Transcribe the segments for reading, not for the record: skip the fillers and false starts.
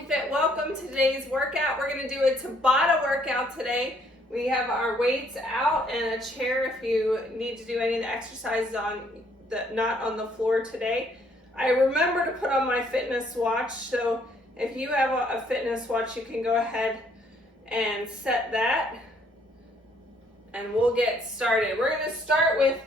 Healthy Fit. Welcome to today's workout. We're going to do a Tabata workout today. We have our weights out and a chair if you need to do any of the exercises not on the floor today. I remember to put on my fitness watch, so if you have a fitness watch, you can go ahead and set that and we'll get started. We're going to start with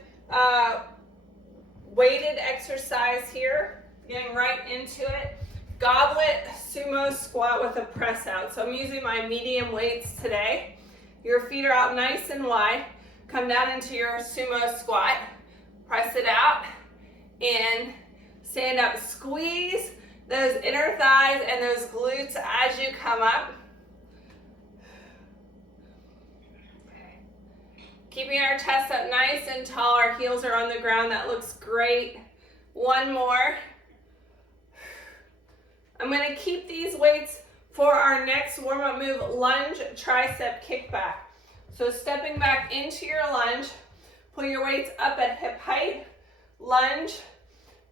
weighted exercise here, getting right into it. Goblet sumo squat with a press out. So I'm using my medium weights today. Your feet are out nice and wide. Come down into your sumo squat. Press it out. In. Stand up. Squeeze those inner thighs and those glutes as you come up. Keeping our chest up nice and tall. Our heels are on the ground. That looks great. One more. I'm going to keep these weights for our next warm-up move, lunge tricep kickback. So stepping back into your lunge, pull your weights up at hip height, lunge,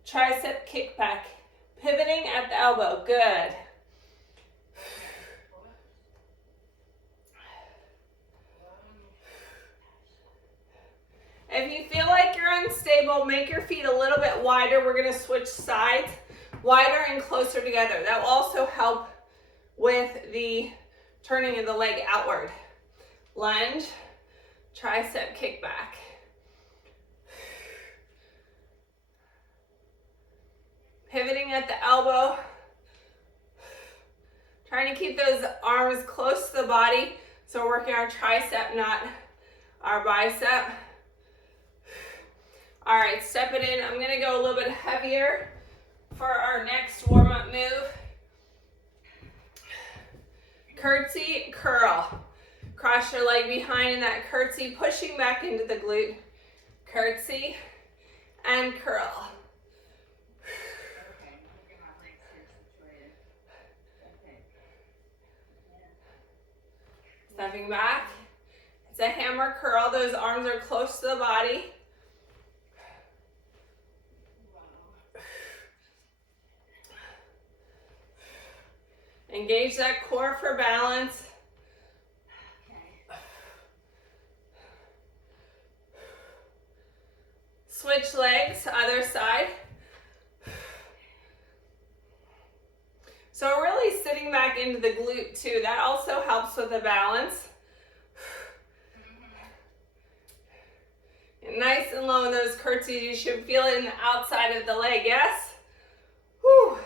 tricep kickback, pivoting at the elbow, good. If you feel like you're unstable, make your feet a little bit wider. We're going to switch sides. Wider and closer together. That will also help with the turning of the leg outward. Lunge, tricep kickback. Pivoting at the elbow. Trying to keep those arms close to the body. So we're working our tricep, not our bicep. All right, step it in. I'm going to go a little bit heavier for our next warm-up move. Curtsy, curl. Cross your leg behind in that curtsy, pushing back into the glute. Curtsy and curl. Stepping back. It's a hammer curl. Those arms are close to the body. Engage that core for balance. Switch legs, other side. So really sitting back into the glute too. That also helps with the balance. And nice and low in those curtsies. You should feel it in the outside of the leg, yes? Whew.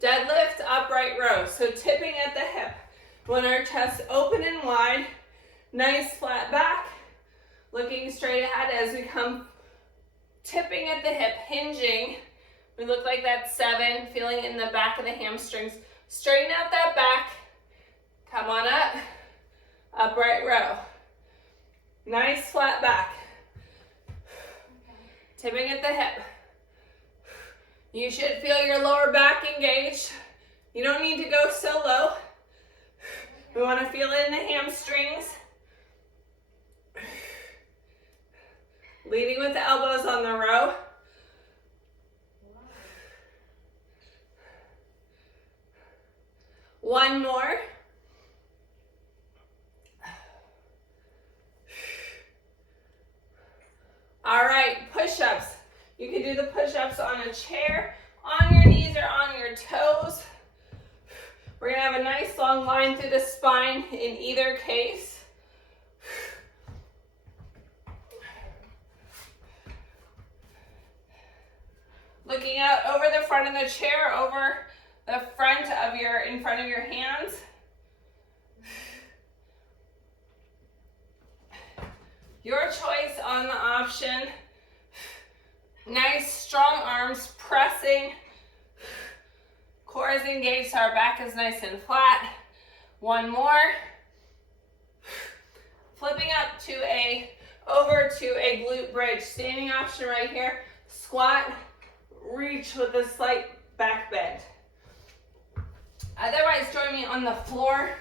Deadlift, upright row. So tipping at the hip. We want our chest open and wide. Nice flat back. Looking straight ahead as we come tipping at the hip, hinging. We look like that 7, feeling in the back of the hamstrings. Straighten out that back. Come on up. Upright row. Nice flat back. Tipping at the hip. You should feel your lower back engaged. You don't need to go so low. We want to feel it in the hamstrings. Leading with the elbows on the row. One more. All right, push-ups. You can do the push-ups on a chair, on your knees or on your toes. We're gonna have a nice long line through the spine in either case. Looking out over the front of the chair, over the front of in front of your hands. Your choice on the option. Nice, strong arms, pressing. Core is engaged, so our back is nice and flat. One more. Flipping up over to a glute bridge. Standing option right here. Squat, reach with a slight back bend. Otherwise, join me on the floor.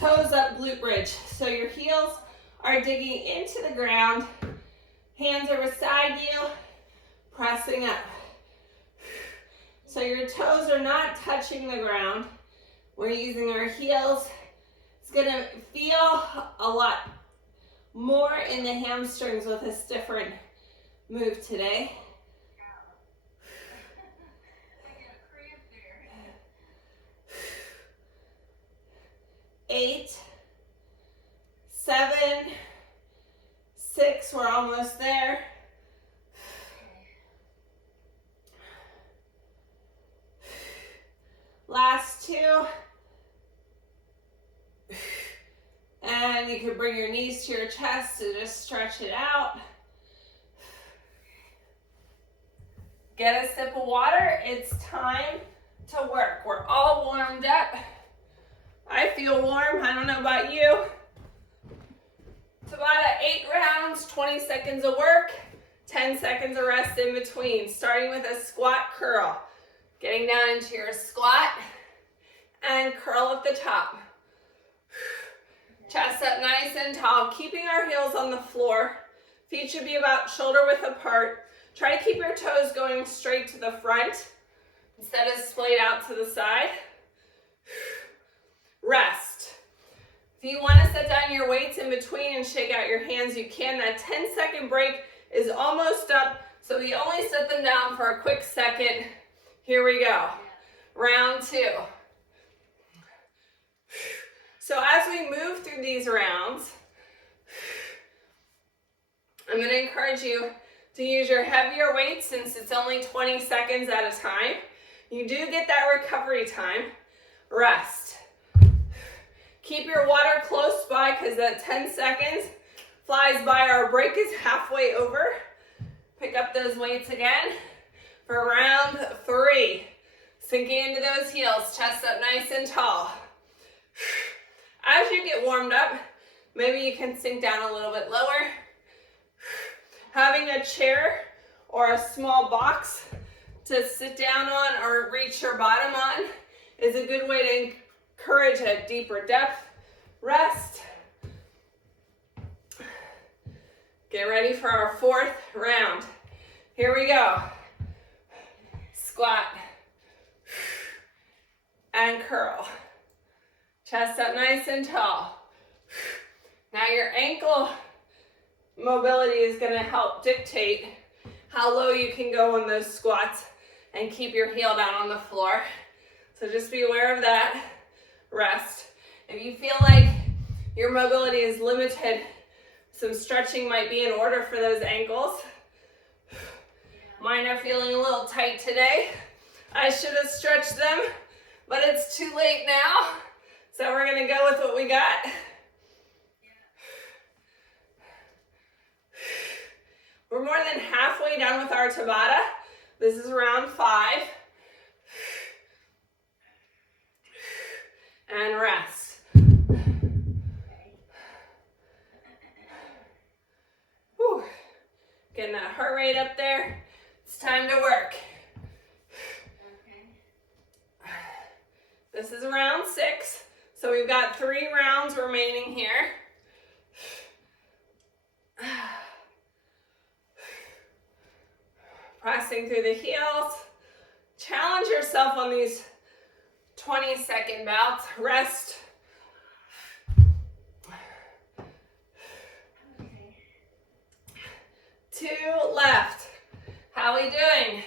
Toes up, glute bridge. So your heels are digging into the ground. Hands are beside you, pressing up. So your toes are not touching the ground. We're using our heels. It's gonna feel a lot more in the hamstrings with this different move today. 8, 7, 6, we're almost there. 2. And you can bring your knees to your chest to just stretch it out. Get a sip of water. It's time to work. We're all warmed up. I feel warm. I don't know about you. Tabata, 8 rounds, 20 seconds of work, 10 seconds of rest in between. Starting with a squat curl. Getting down into your squat and curl at the top. Chest up nice and tall, keeping our heels on the floor. Feet should be about shoulder width apart. Try to keep your toes going straight to the front instead of splayed out to the side. Rest. If you want to set down your weights in between and shake out your hands, you can. That 10-second break is almost up, so we only set them down for a quick second. Here we go. Round 2. So as we move through these rounds, I'm going to encourage you to use your heavier weights since it's only 20 seconds at a time. You do get that recovery time. Rest. Keep your water close by because that 10 seconds flies by. Our break is halfway over. Pick up those weights again for round 3. Sinking into those heels, chest up nice and tall. As you get warmed up, maybe you can sink down a little bit lower. Having a chair or a small box to sit down on or reach your bottom on is a good way to encourage a deeper depth. Rest. Get ready for our 4th round. Here we go. Squat and curl. Chest up nice and tall. Now your ankle mobility is going to help dictate how low you can go on those squats and keep your heel down on the floor. So just be aware of that. Rest. If you feel like your mobility is limited, some stretching might be in order for those ankles. Mine are feeling a little tight today. I should have stretched them, but it's too late now. So we're going to go with what we got. We're more than halfway done with our Tabata. This is round 5. And rest. Whew. Getting that heart rate up there. It's time to work. This is round 6. So we've got 3 rounds remaining here. Pressing through the heels. Challenge yourself on these 20-second bouts. Rest. Two left. How are we doing?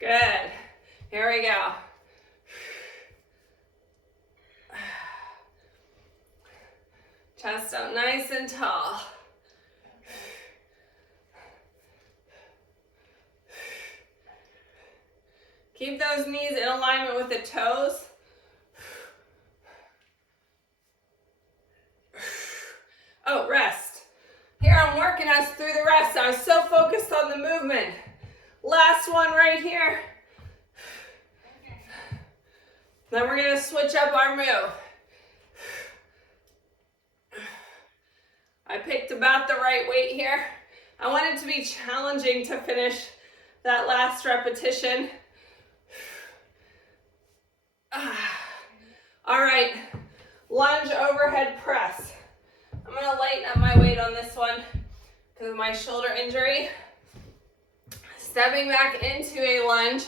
Good. Here we go. Chest up nice and tall. Keep those knees in alignment with the toes. Oh, rest. Here I'm working us through the rest. I was so focused on the movement. Last one right here. Then we're going to switch up our move. I picked about the right weight here. I want it to be challenging to finish that last repetition. All right, lunge overhead press. I'm gonna lighten up my weight on this one because of my shoulder injury. Stepping back into a lunge,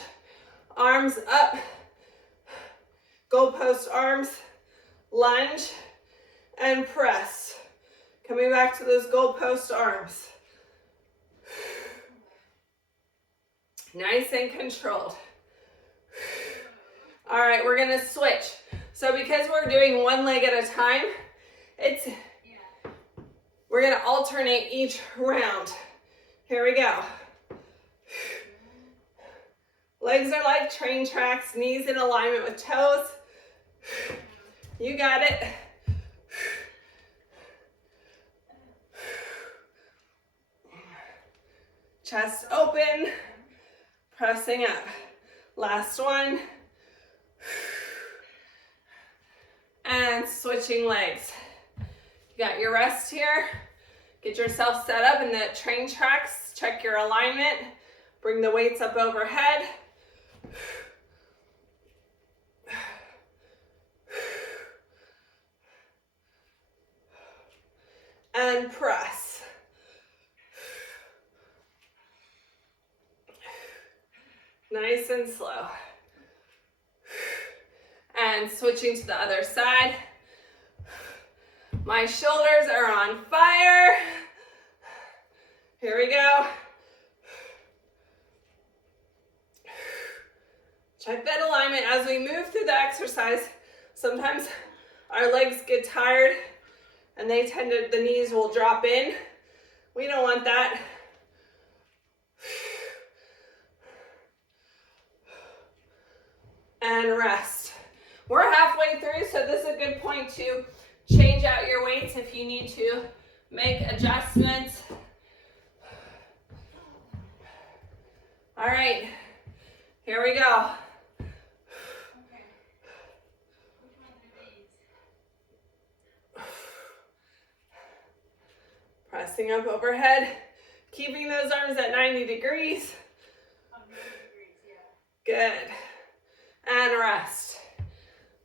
arms up, goalpost arms, lunge, and press. Coming back to those goalpost arms. Nice and controlled. All right, we're gonna switch. So because we're doing one leg at a time, we're gonna alternate each round. Here we go. Legs are like train tracks, knees in alignment with toes. You got it. Chest open, pressing up. Last one. And switching legs. You got your rest here. Get yourself set up in the train tracks. Check your alignment. Bring the weights up overhead. And press. Nice and slow. And switching to the other side. My shoulders are on fire. Here we go. Check that alignment as we move through the exercise. Sometimes our legs get tired and the knees will drop in. We don't want that. And rest. We're halfway through, so this is a good point to change out your weights if you need to make adjustments. All right, here we go. Pressing up overhead, keeping those arms at 90 degrees. Good. And rest.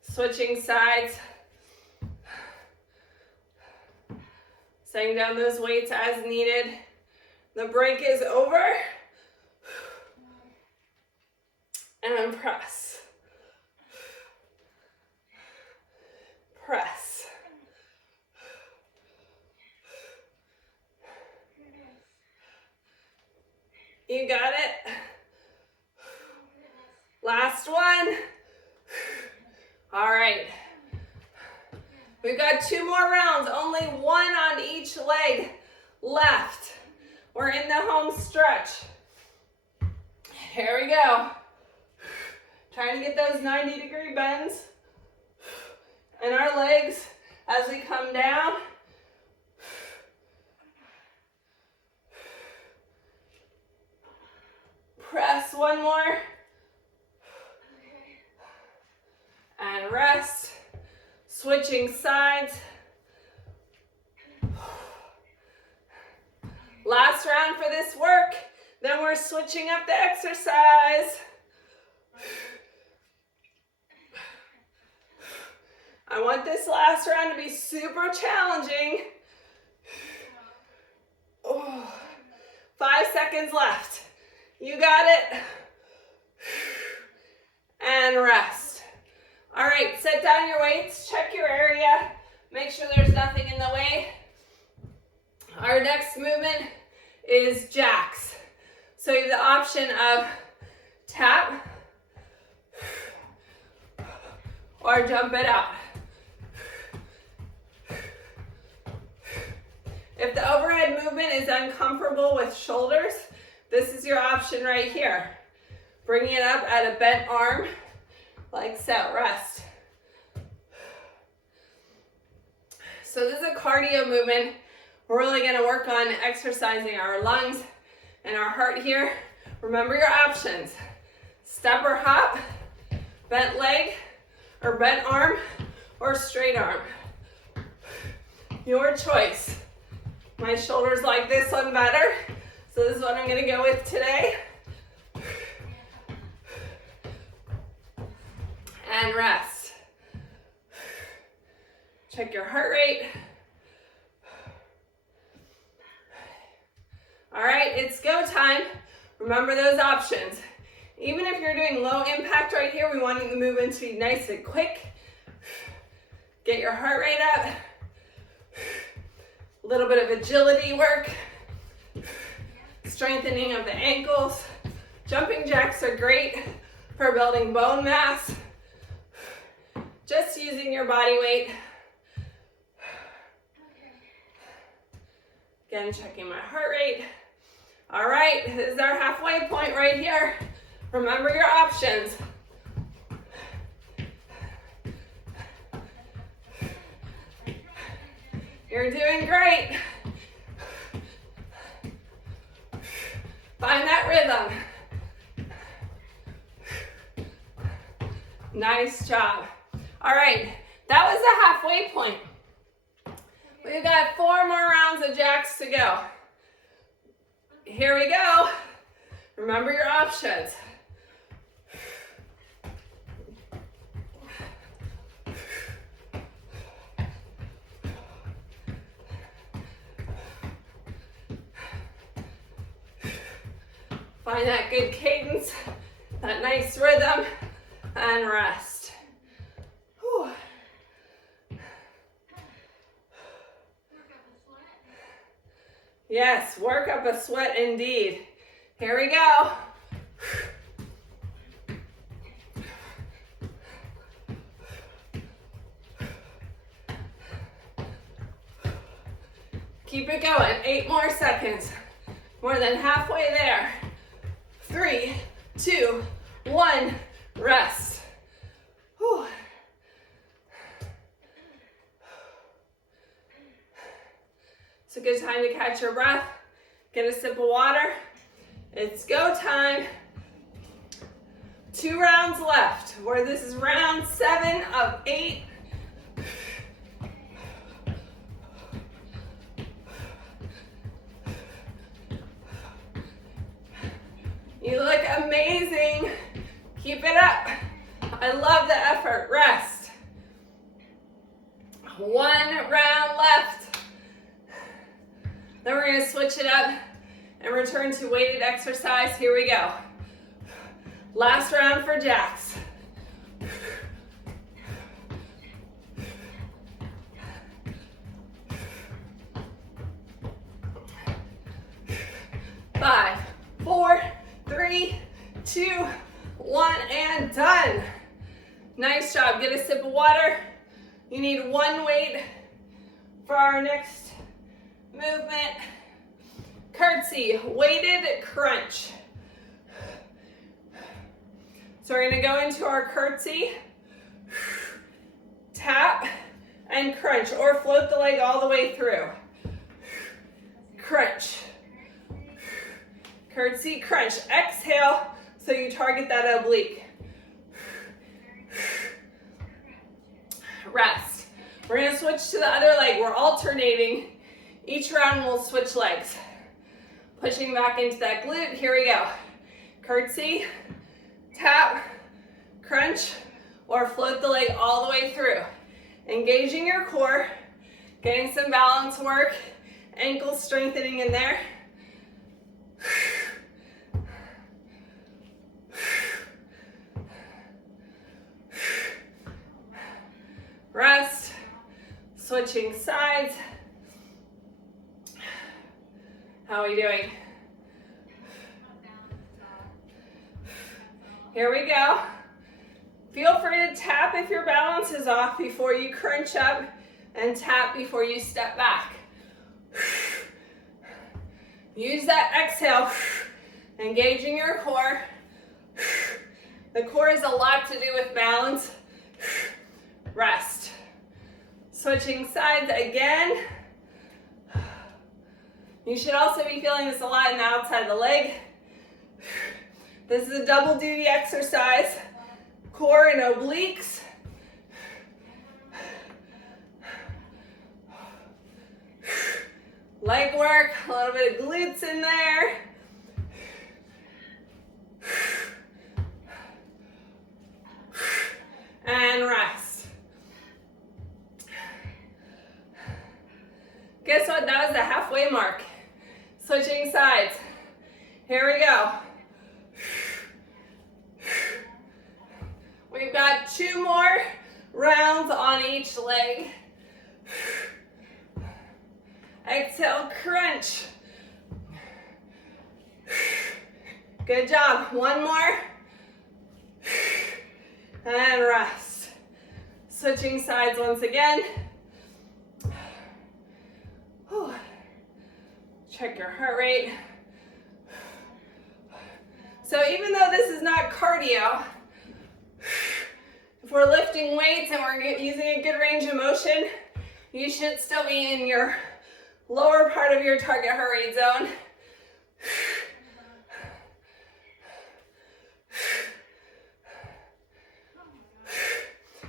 Switching sides. Setting down those weights as needed. The break is over. And press. Press. You got it. Last one. All right. We've got 2 more rounds, only 1 on each leg left. We're in the home stretch. Here we go. Trying to get those 90-degree bends in our legs as we come down. Press one more. And rest. Switching sides. Last round for this work. Then we're switching up the exercise. I want this last round to be super challenging. Oh, 5 seconds left. You got it. And rest. All right, set down your weights, check your area, make sure there's nothing in the way. Our next movement is jacks. So you have the option of tap or jump it out. If the overhead movement is uncomfortable with shoulders, this is your option right here. Bringing it up at a bent arm, like so, rest. So this is a cardio movement. We're really gonna work on exercising our lungs and our heart here. Remember your options. Step or hop, bent leg, or bent arm, or straight arm. Your choice. My shoulders like this one better, so this is what I'm gonna go with today. And rest. Check your heart rate. All right, it's go time. Remember those options. Even if you're doing low impact right here, we want the movement to be nice and quick. Get your heart rate up. A little bit of agility work. Strengthening of the ankles. Jumping jacks are great for building bone mass. Just using your body weight. Again, checking my heart rate. All right, this is our halfway point right here. Remember your options. You're doing great. Find that rhythm. Nice job. All right, that was the halfway point. We've got 4 more rounds of jacks to go. Here we go. Remember your options. Find that good cadence, that nice rhythm, and rest. Whew. Yes, work up a sweat indeed. Here we go. Keep it going, 8 more seconds. More than halfway there. 3, 2, 1, rest. Whew. It's a good time to catch your breath. Get a sip of water. It's go time. 2 rounds left, where this is round 7 of 8. You look amazing. Keep it up. I love the effort. Rest. 1 round left. Then we're going to switch it up and return to weighted exercise. Here we go. Last round for jacks. 5, 4, 3, 2, 1, and done. Nice job. Get a sip of water. You need 1 weight for our next movement. Curtsy, weighted crunch. So we're going to go into our curtsy, tap, and crunch, or float the leg all the way through. Crunch. Curtsy, crunch. Exhale, so you target that oblique. Rest. We're going to switch to the other leg. We're alternating. Each round we'll switch legs. Pushing back into that glute. Here we go. Curtsy, tap, crunch, or float the leg all the way through. Engaging your core, getting some balance work, ankles strengthening in there. Rest, switching sides. How are we doing? Here we go. Feel free to tap if your balance is off before you crunch up, and tap before you step back. Use that exhale, engaging your core. The core has a lot to do with balance. Rest. Switching sides again. You should also be feeling this a lot in the outside of the leg. This is a double duty exercise. Core and obliques. Leg work, a little bit of glutes in there. And rest. halfway mark. Switching sides. Here we go. We've got 2 more rounds on each leg. Exhale, crunch. Good job. 1 more. And rest. Switching sides once again. Whew. Check your heart rate. So even though this is not cardio, if we're lifting weights and we're using a good range of motion, you should still be in your lower part of your target heart rate zone.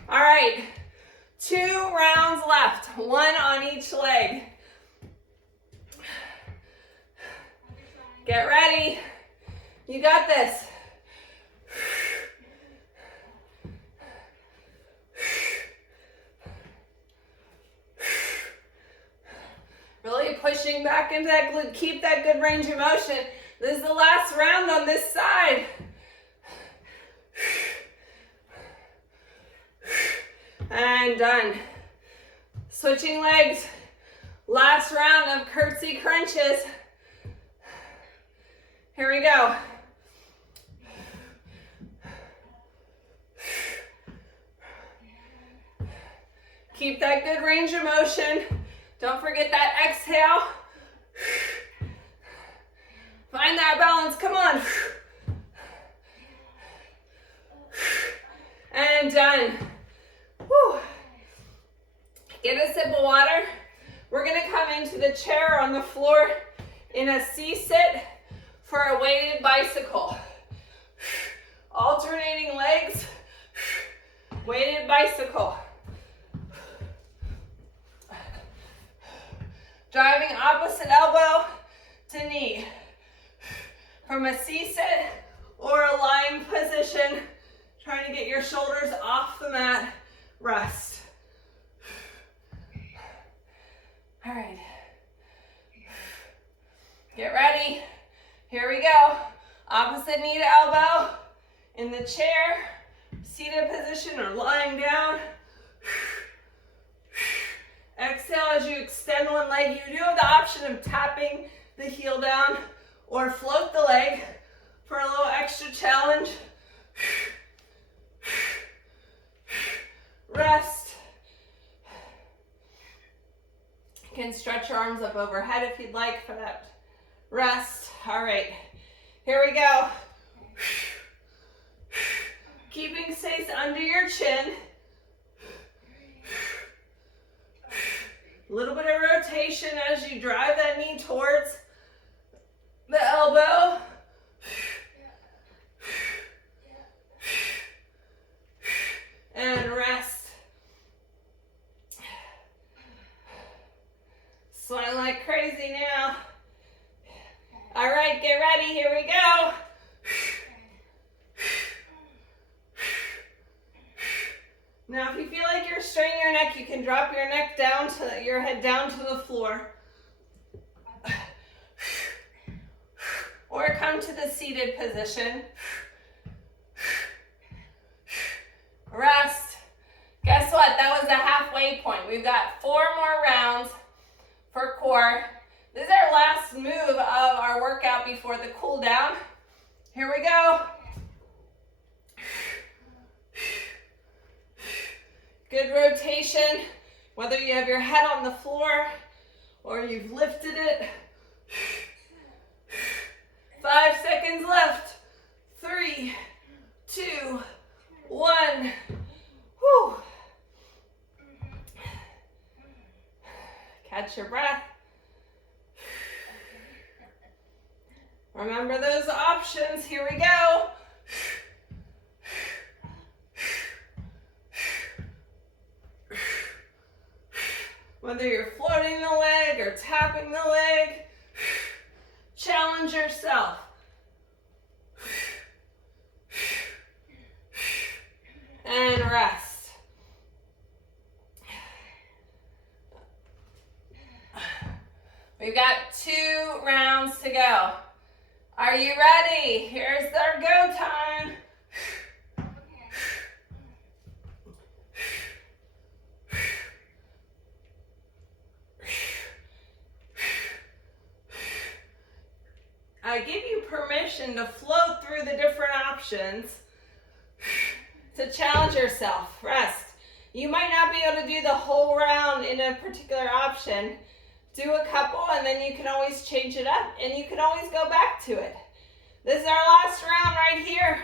All right, 2 rounds left, 1 on each leg. Get ready. You got this. Really pushing back into that glute. Keep that good range of motion. This is the last round on this side. And done. Switching legs. Last round of curtsy crunches. Here we go. Keep that good range of motion. Don't forget that exhale. Find that balance, come on. And done. Whew. Get a sip of water. We're gonna come into the chair on the floor in a C-sit for a weighted bicycle. Alternating legs, weighted bicycle. Driving opposite elbow to knee. From a C-sit or a lying position, trying to get your shoulders off the mat, rest. All right. Get ready. Here we go. Opposite knee to elbow in the chair, seated position or lying down. Exhale as you extend one leg. You do have the option of tapping the heel down or float the leg for a little extra challenge. Rest. You can stretch your arms up overhead if you'd like for that rest. All right, here we go. Keeping space under your chin. A little bit of rotation as you drive that knee towards the elbow. And rest. Sweating like crazy now. All right, get ready, here we go. Now, if you feel like you're straining your neck, you can drop your neck down to your head down to the floor. Or come to the seated position. Rest. Guess what? That was the halfway point. We've got 4 more rounds for core. This is our last move of our workout before the cool down. Here we go. Good rotation, whether you have your head on the floor or you've lifted it. 5 seconds left. 3, 2, 1. Whew. Catch your breath. Remember those options. Here we go. Whether you're floating the leg or tapping the leg, challenge yourself. And rest. We've got 2 rounds to go. Are you ready? Here's our go time. I give you permission to float through the different options to challenge yourself. Rest. You might not be able to do the whole round in a particular option. Do a couple and then you can always change it up and you can always go back to it. This is our last round right here.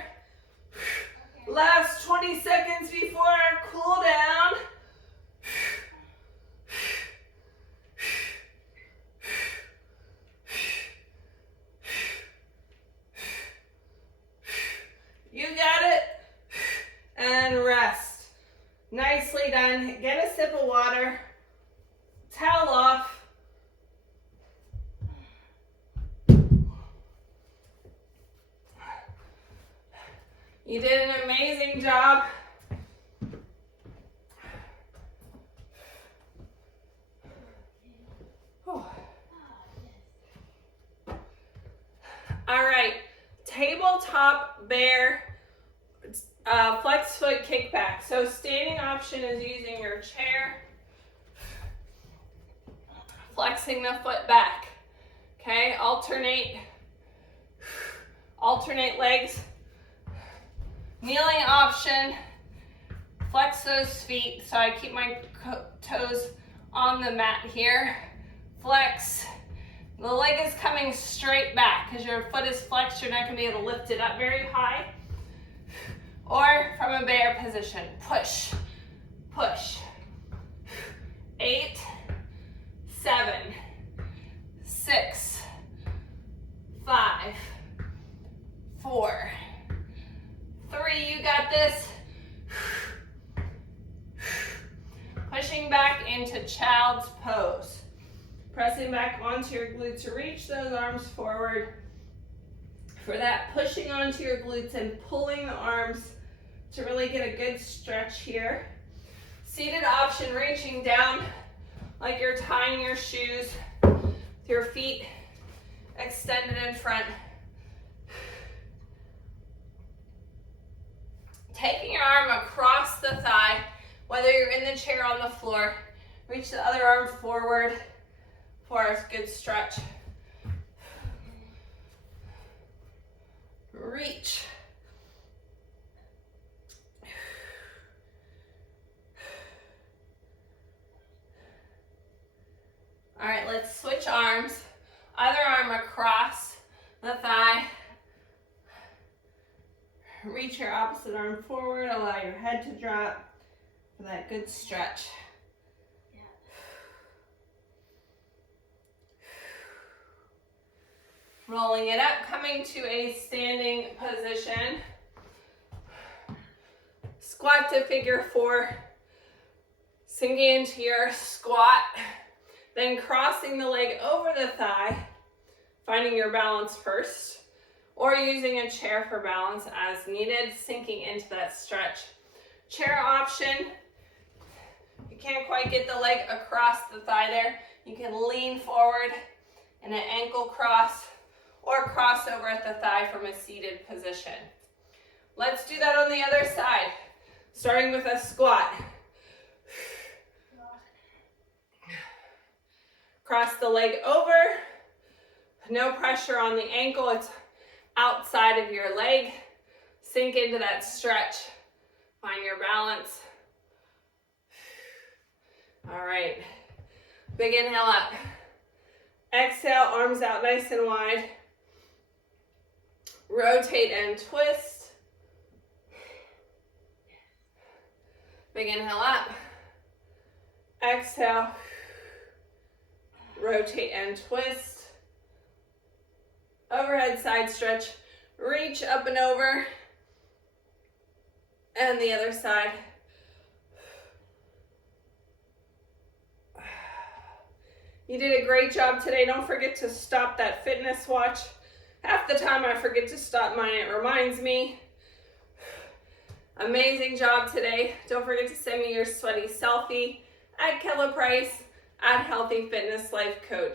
Okay. Last 20 seconds before our cool down. You got it. And rest. Nicely done. Get a sip of water. Towel off. You did an amazing job. Oh. All right, tabletop bear flex foot kickback. So standing option is using your chair, flexing the foot back. Okay, alternate legs. Kneeling option, flex those feet so I keep my toes on the mat here. Flex. The leg is coming straight back because your foot is flexed. You're not going to be able to lift it up very high. Or from a bear position, push, push. 8, 7, 6, 5, 4, 3, you got this. Pushing back into child's pose. Pressing back onto your glutes to reach those arms forward. For that, pushing onto your glutes and pulling the arms to really get a good stretch here. Seated option, reaching down like you're tying your shoes with your feet extended in front. Taking your arm across the thigh, whether you're in the chair or on the floor, reach the other arm forward for a good stretch. Reach. All right, let's switch arms. Other arm across the thigh. Reach your opposite arm forward, allow your head to drop for that good stretch. Rolling it up, coming to a standing position. Squat to figure 4. Sinking into your squat. Then crossing the leg over the thigh. Finding your balance first. Or using a chair for balance as needed. Sinking into that stretch. Chair option. You can't quite get the leg across the thigh there. You can lean forward in an ankle cross. Or cross over at the thigh from a seated position. Let's do that on the other side. Starting with a squat. Cross the leg over. No pressure on the ankle. It's outside of your leg. Sink into that stretch. Find your balance. All right. Big inhale up. Exhale, arms out nice and wide. Rotate and twist. Big inhale up. Exhale. Rotate and twist. Overhead side stretch. Reach up and over. And the other side. You did a great job today. Don't forget to stop that fitness watch. Half the time I forget to stop mine. It reminds me. Amazing job today. Don't forget to send me your sweaty selfie at Kella Price at Healthy Fitness Life Coach.